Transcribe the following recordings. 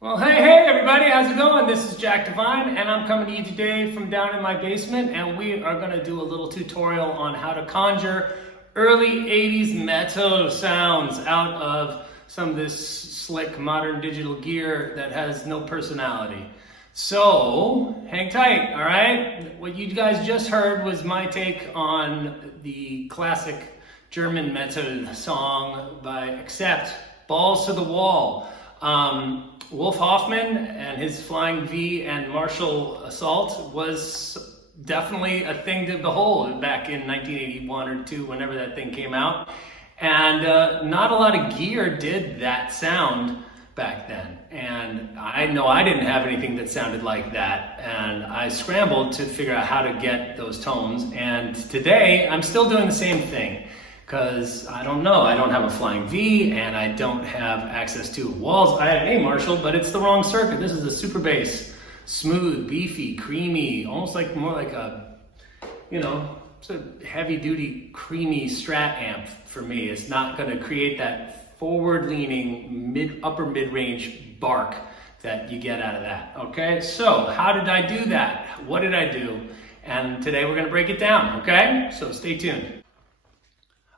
Well, hey everybody, how's it going? This is Jack Divine, and I'm coming to you today from down in my basement, and we are going to do a little tutorial on how to conjure early 80s metal sounds out of some of this slick modern digital gear that has no personality. So, hang tight, all right? What you guys just heard was my take on the classic German metal song by Accept, Balls to the Wall. Wolf Hoffman and his Flying V and Martial Assault was definitely a thing to behold back in 1981 or 2, whenever that thing came out. And not a lot of gear did that sound back then. And I know I didn't have anything that sounded like that. And I scrambled to figure out how to get those tones. And today I'm still doing the same thing. Because I don't know, I don't have a Flying V and I don't have access to walls. I have a Marshall, but it's the wrong circuit. This is a super bass, smooth, beefy, creamy, almost like more like a, it's a heavy duty, creamy Strat amp for me. It's not gonna create that forward leaning, upper mid-range bark that you get out of that, okay? So how did I do that? What did I do? And today we're gonna break it down, okay? So stay tuned.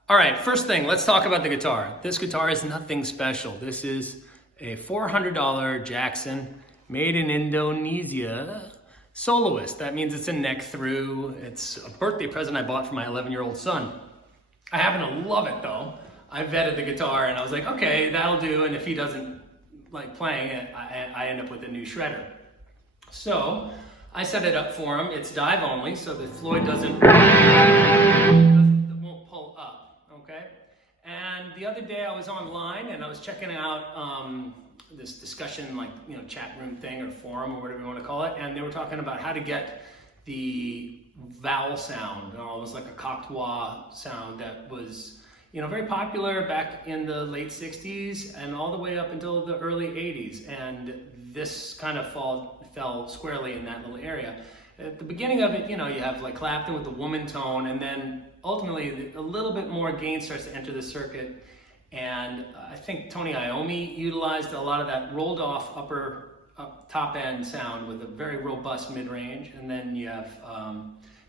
All right, first thing, let's talk about the guitar. This guitar is nothing special. This is a $400 Jackson made in Indonesia soloist. That means it's a neck through. It's a birthday present I bought for my 11-year-old son. I happen to love it though. I vetted the guitar and I was like, okay, that'll do. And if he doesn't like playing it, I end up with a new shredder. So I set it up for him. It's dive only, so the Floyd won't pull up. Okay, and the other day I was online and I was checking out this discussion, chat room thing or forum or whatever you want to call it, and they were talking about how to get the vowel sound, almost like a cocteau sound that was, very popular back in the late 60s and all the way up until the early 80s, and this kind of fell squarely in that little area. At the beginning of it, you have like Clapton with the woman tone, and then ultimately a little bit more gain starts to enter the circuit. And I think Tony Iommi utilized a lot of that rolled off top end sound with a very robust mid-range. And then you have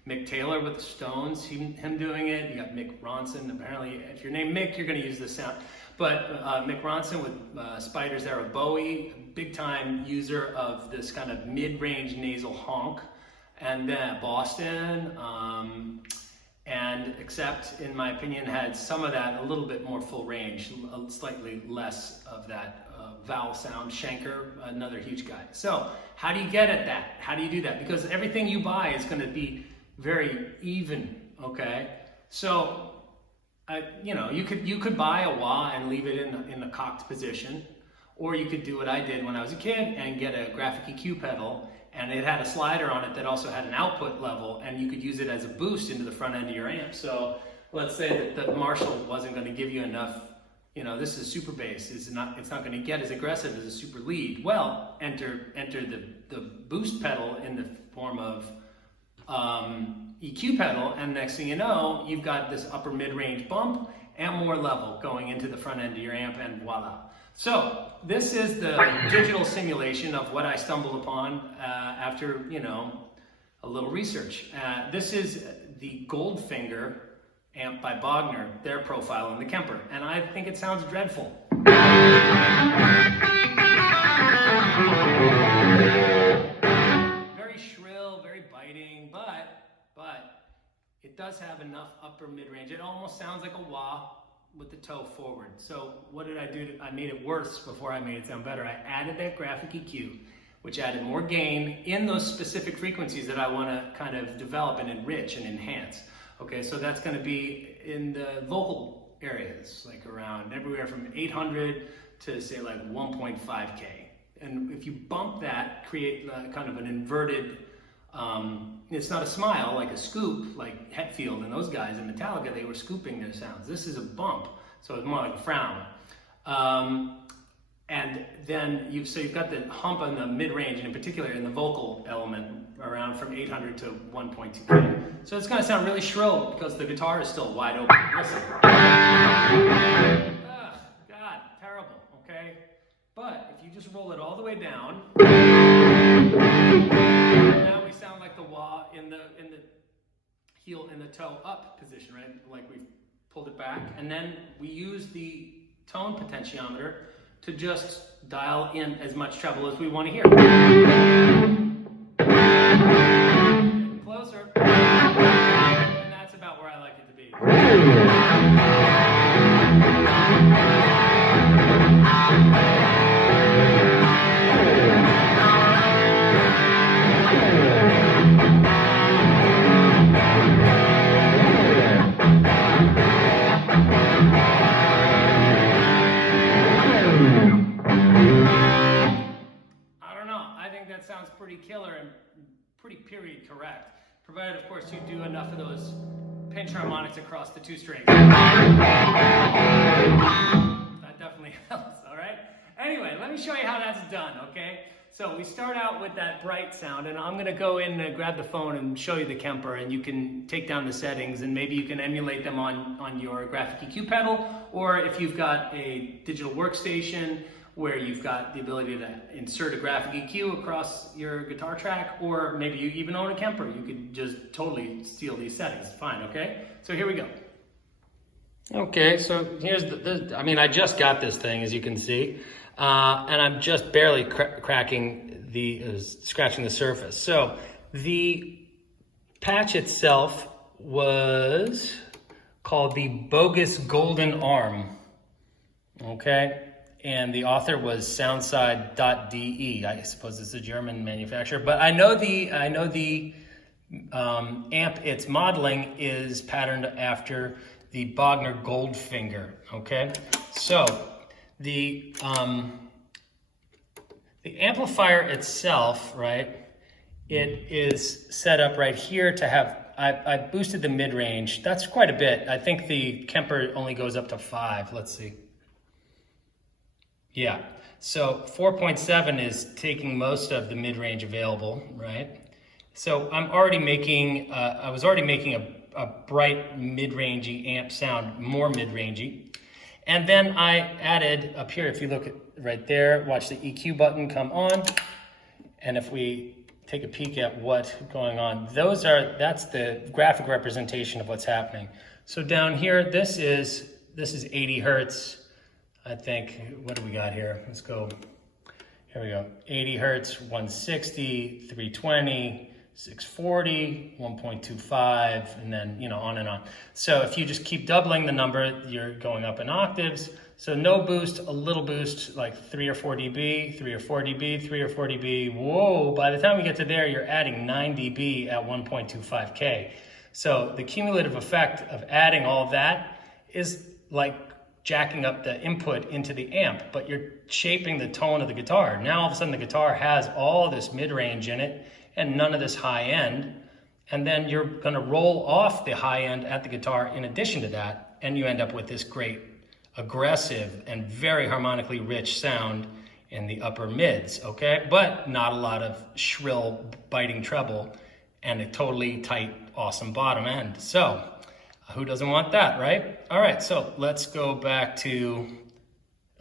Mick Taylor with the Stones, him doing it. You got Mick Ronson. Apparently, if you're named Mick, you're going to use this sound. But Mick Ronson with Spider's era Bowie, big time user of this kind of mid-range nasal honk. And then Boston, and Accept, in my opinion, had some of that, a little bit more full range, slightly less of that vowel sound. Schenker, another huge guy. So how do you get at that? How do you do that? Because everything you buy is going to be very even, okay? So, you could buy a wah and leave it in a cocked position, or you could do what I did when I was a kid and get a graphic EQ pedal, and it had a slider on it that also had an output level, and you could use it as a boost into the front end of your amp. So let's say that the Marshall wasn't going to give you enough, this is super bass, it's not going to get as aggressive as a super lead. Well, enter the boost pedal in the form of EQ pedal, and next thing you know, you've got this upper mid-range bump and more level going into the front end of your amp, and voila. So this is the digital simulation of what I stumbled upon after, a little research. This is the Goldfinger amp by Bogner, their profile in the Kemper, and I think it sounds dreadful. Very shrill, very biting, but it does have enough upper mid-range. It almost sounds like a wah with the toe forward. So what did I do? I made it worse before I made it sound better. I added that graphic EQ, which added more gain in those specific frequencies that I want to kind of develop and enrich and enhance. Okay, so that's going to be in the vocal areas, like around everywhere from 800 to say like 1.5K. And if you bump that, create kind of an inverted, it's not a smile like a scoop, like Hetfield and those guys in Metallica, they were scooping their sounds. This is a bump, so it's more like a frown. And then you've got the hump on the mid-range, and in particular in the vocal element, around from 800 to 1.2K. So it's going to sound really shrill because the guitar is still wide open. Listen. Ugh, God, terrible, okay? But if you you just roll it all the way down. Now we sound like the wah in the heel in the toe up position, right? Like we've pulled it back. And then we use the tone potentiometer to just dial in as much treble as we want to hear. Getting closer. And that's about where I like it to be. That sounds pretty killer and pretty period correct, provided of course you do enough of those pinch harmonics across the two strings. That definitely helps, all right? Anyway, let me show you how that's done, okay? So we start out with that bright sound, and I'm gonna go in and grab the phone and show you the Kemper, and you can take down the settings and maybe you can emulate them on your graphic EQ pedal, or if you've got a digital workstation where you've got the ability to insert a graphic EQ across your guitar track, or maybe you even own a Kemper. You could just totally steal these settings. Fine, okay? So here we go. Okay, so here's I just got this thing, as you can see, and I'm just barely scratching the surface. So the patch itself was called the Bogus Golden Arm, okay? And the author was soundside.de. I suppose it's a German manufacturer, but I know the amp it's modeling is patterned after the Bogner Goldfinger. Okay, so the amplifier itself, right? It is set up right here to have. I boosted the mid range. That's quite a bit. I think the Kemper only goes up to 5. Let's see. Yeah, so 4.7 is taking most of the mid-range available, right? So I'm already making, I was already making a bright mid-rangey amp sound, more mid-rangey. And then I added up here, if you look at right there, watch the EQ button come on. And if we take a peek at what's going on, that's the graphic representation of what's happening. So down here, this is 80 Hertz. I think, what do we got here? Let's go, here we go. 80 Hertz, 160, 320, 640, 1.25, and then, on and on. So if you just keep doubling the number, you're going up in octaves. So no boost, a little boost, like 3 or 4 dB, 3 or 4 dB, 3 or 4 dB. Whoa, by the time we get to there, you're adding 9 dB at 1.25K. So the cumulative effect of adding all of that is like jacking up the input into the amp, but you're shaping the tone of the guitar. Now all of a sudden the guitar has all this mid-range in it and none of this high end, and then you're gonna roll off the high end at the guitar in addition to that, and you end up with this great aggressive and very harmonically rich sound in the upper mids, okay? But not a lot of shrill biting treble and a totally tight, awesome bottom end. So who doesn't want that, right? All right, so let's go back to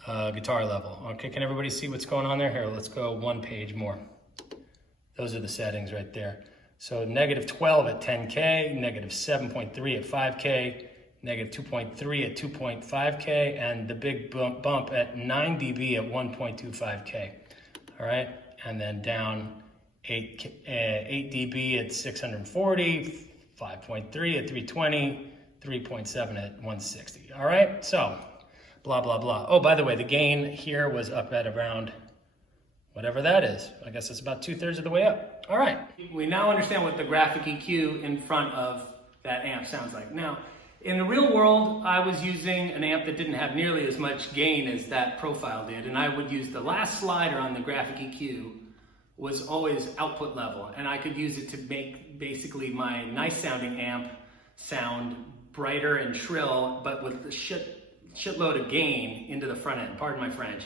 guitar level. Okay, can everybody see what's going on there? Here, let's go one page more. Those are the settings right there. So -12 at 10K, -7.3 at 5K, -2.3 at 2.5K, and the big bump at 9 dB at 1.25K. All right, and then down 8 dB at 640, 5.3 at 320, 3.7 at 160. All right, so blah, blah, blah. Oh, by the way, the gain here was up at around whatever that is. I guess it's about 2/3 of the way up. All right. We now understand what the graphic EQ in front of that amp sounds like. Now, in the real world, I was using an amp that didn't have nearly as much gain as that profile did, and I would use the last slider on the graphic EQ was always output level, and I could use it to make basically my nice sounding amp sound brighter and shrill, but with the shitload of gain into the front end, pardon my French.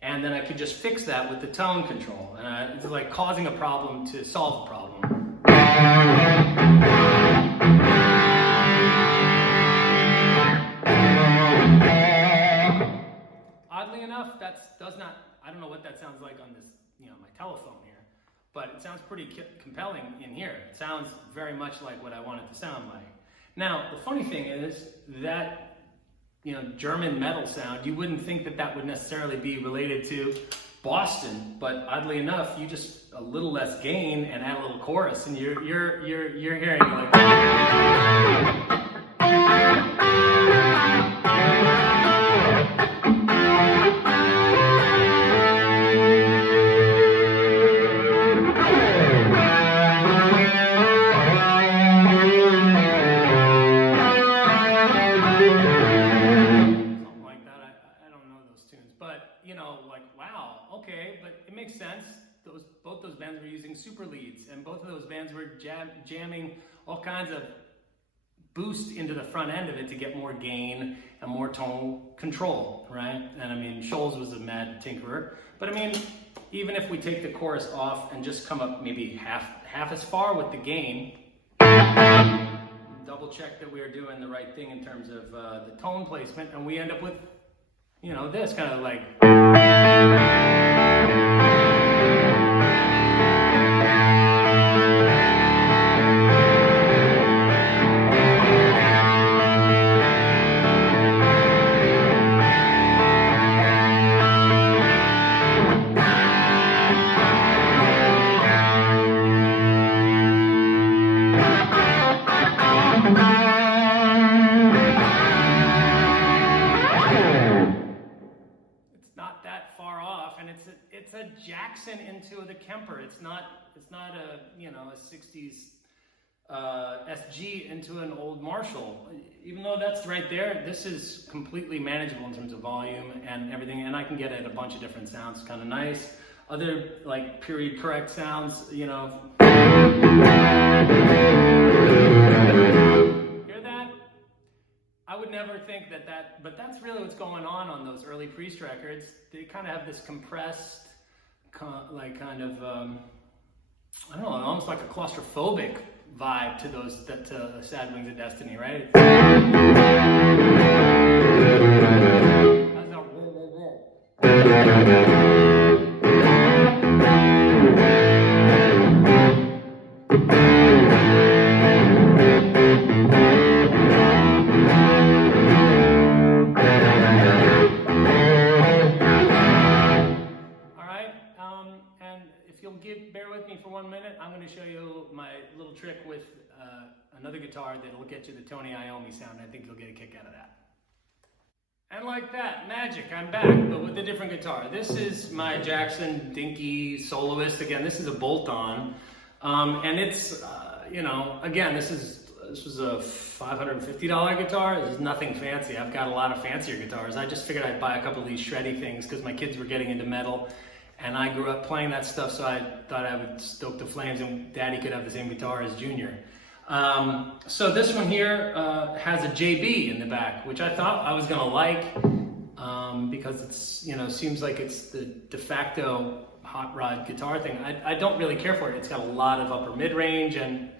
And then I could just fix that with the tone control. And it's like causing a problem to solve a problem. Oddly enough, I don't know what that sounds like on this, my telephone here, but it sounds pretty compelling in here. It sounds very much like what I want it to sound like. Now, the funny thing is that, German metal sound, you wouldn't think that that would necessarily be related to Boston, but oddly enough, you just a little less gain and add a little chorus, and you're hearing like. Okay, but it makes sense. Both those bands were using super leads, and both of those bands were jamming all kinds of boost into the front end of it to get more gain and more tone control, right? And I mean, Scholes was a mad tinkerer, but I mean, even if we take the chorus off and just come up maybe half as far with the gain, double check that we are doing the right thing in terms of the tone placement, and we end up with, this kind of like. It's a Jackson into the Kemper. It's not a a 60s SG into an old Marshall. Even though that's right there, this is completely manageable in terms of volume and everything, and I can get at a bunch of different sounds. Kind of nice. Other like period correct sounds, Hear that? I would never think that, but that's really what's going on those early Priest records. They kind of have this compressed, I don't know, almost like a claustrophobic vibe to those, to Sad Wings of Destiny, right? How's that? Bear with me for 1 minute. I'm going to show you my little trick with another guitar that'll get you the Tony Iommi sound. I think you'll get a kick out of that. And like that, magic, I'm back, but with a different guitar. This is my Jackson Dinky Soloist. Again, this is a bolt-on, and it's again, this was a $550 guitar. This is nothing fancy. I've got a lot of fancier guitars. I just figured I'd buy a couple of these shreddy things because my kids were getting into metal. And I grew up playing that stuff, so I thought I would stoke the flames and Daddy could have the same guitar as Junior. So this one here has a JB in the back, which I thought I was gonna like because it's, seems like it's the de facto hot rod guitar thing. I don't really care for it. It's got a lot of upper mid-range and,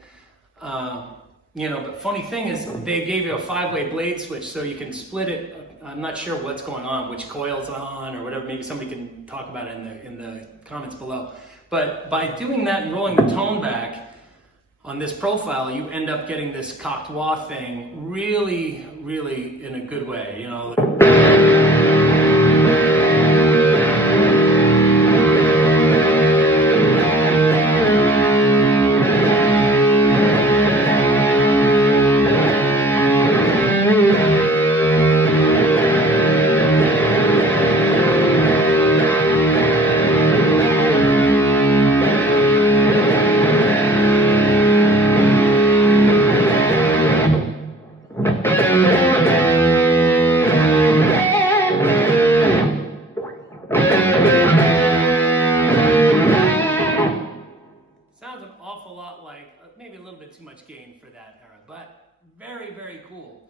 but funny thing is they gave you a 5-way blade switch so you can split it. I'm not sure what's going on, which coil's on or whatever. Maybe somebody can talk about it in the comments below. But by doing that and rolling the tone back on this profile, you end up getting this cocked wah thing really, really in a good way, maybe a little bit too much gain for that era, but very, very cool.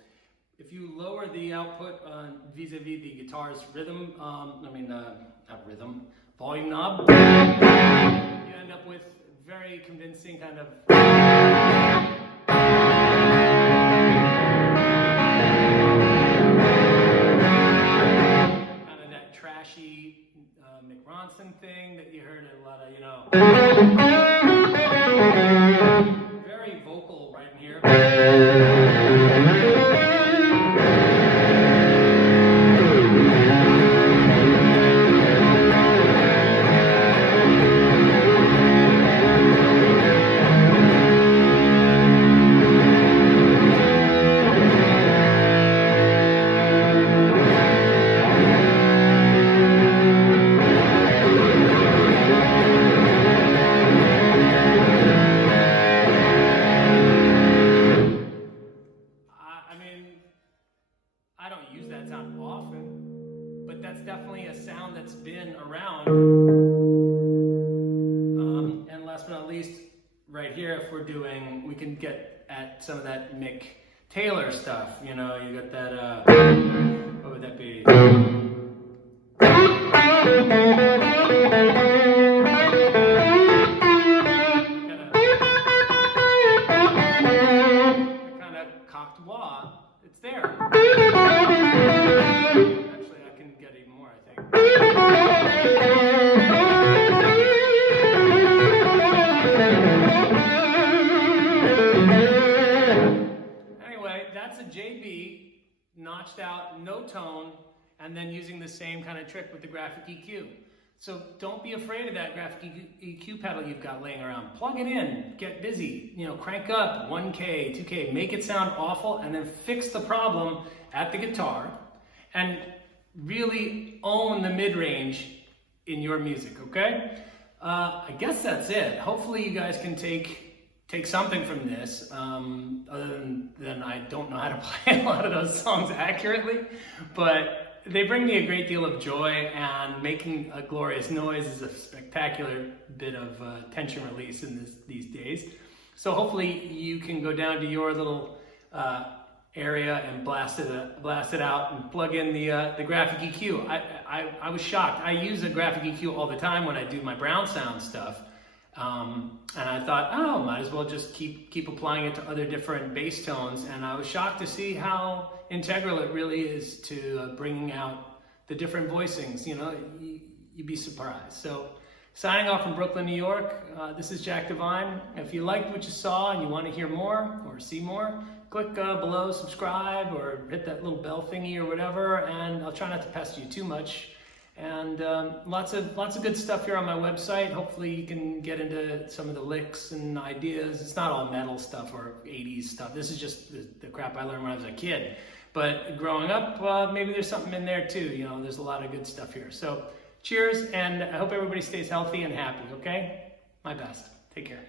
If you lower the output vis-a-vis the guitar's rhythm, volume knob, you end up with very convincing kind of that trashy Mick Ronson bouncing thing that you heard a lot of, very vocal right in here. I don't use that sound often, but that's definitely a sound that's been around. And last but not least, right here, if we're doing, we can get at some of that Mick Taylor stuff. You got that, what would that be? Kind of cocked wah. It's there. Actually, I can get even more, I think. Anyway, that's a JB, notched out, no tone, and then using the same kind of trick with the graphic EQ. So don't be afraid of that graphic EQ pedal you've got laying around. Plug it in, get busy, crank up 1K, 2K, make it sound awful, and then fix the problem at the guitar, and really own the mid-range in your music, okay? I guess that's it. Hopefully you guys can take something from this, other than I don't know how to play a lot of those songs accurately, but they bring me a great deal of joy, and making a glorious noise is a spectacular bit of tension release in these days. So hopefully you can go down to your little area and blast it out and plug in the graphic EQ. I was shocked. I use a graphic EQ all the time when I do my Brown sound stuff. And I thought, might as well just keep applying it to other different bass tones. And I was shocked to see how integral it really is to bringing out the different voicings. You'd be surprised. So, signing off from Brooklyn, New York, this is Jack Devine. If you liked what you saw and you want to hear more or see more, click below, subscribe, or hit that little bell thingy or whatever, and I'll try not to pester you too much. And lots of good stuff here on my website. Hopefully you can get into some of the licks and ideas. It's not all metal stuff or 80s stuff. This is just the crap I learned when I was a kid. But growing up, maybe there's something in there too. There's a lot of good stuff here. So cheers, and I hope everybody stays healthy and happy, okay? My best. Take care.